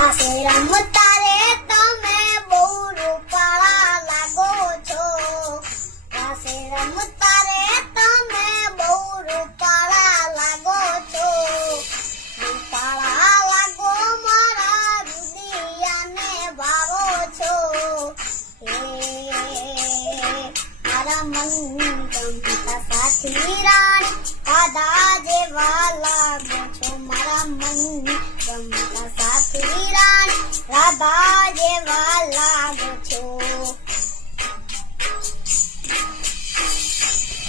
આસે રમતા રે તમે બહુ રૂપાળા લાગો છો. આસે રમતા રે તમે બહુ રૂપાળા લાગો છો. રૂપાળા લાગો મારા રુદિયાને ભાવો છો. મારા મન ગમતા સાથી રાણી દાદા જેવા લાગો છો. મારા મન ગમતા સાથી રાણી રાધા જેવા લાગો છો.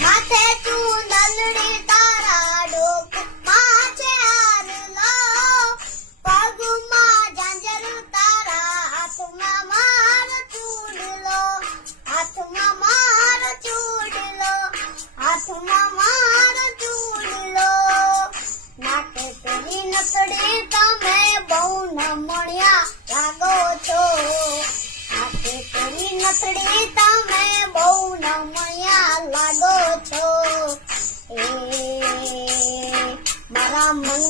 માથે ચૂંદડી તારા ડોક માથે હારલો, પગમાં ઝાંઝર તારા હાથમાં માર ચૂડલો, હાથમાં માર ચૂડલો, હાથમાં માર ચૂડલો. નાકે પેલી નથડી તમે બહુ નમણિયા લાગો છો. નાકે પેલી નથડી તમે બહુ નમણિયા લાગો છો. મારા મન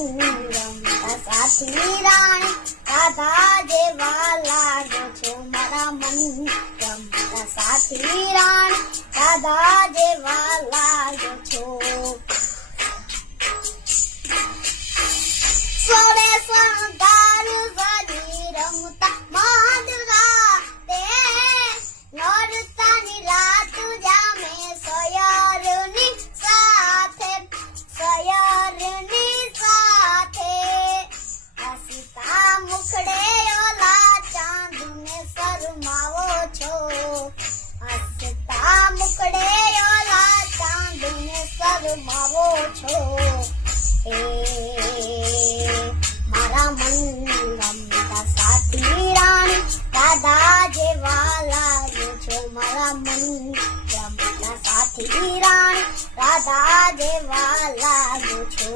ગમતા સાથી રાણી રાધા જેવા લાગો છો. મારા મન ગમતા સાથી રાણી રાધા જેવા લાગો છો. સોળે શણગાર સજી રમતા માદરા તે નોરતાની રાત જામે સયરની સાથે, સયરની સાથે. હસીતા મુખડે ઓલા ચાંદને શરમાવો છો. હસતા મુખડે ઓલા ચાંદને શરમાવો છો. મારા મન ગમતા સાથી રાણી રાધા જેવા લાગો છો. મારા મન ગમતા સાથી રાણી રાધા જેવા લાગો છો.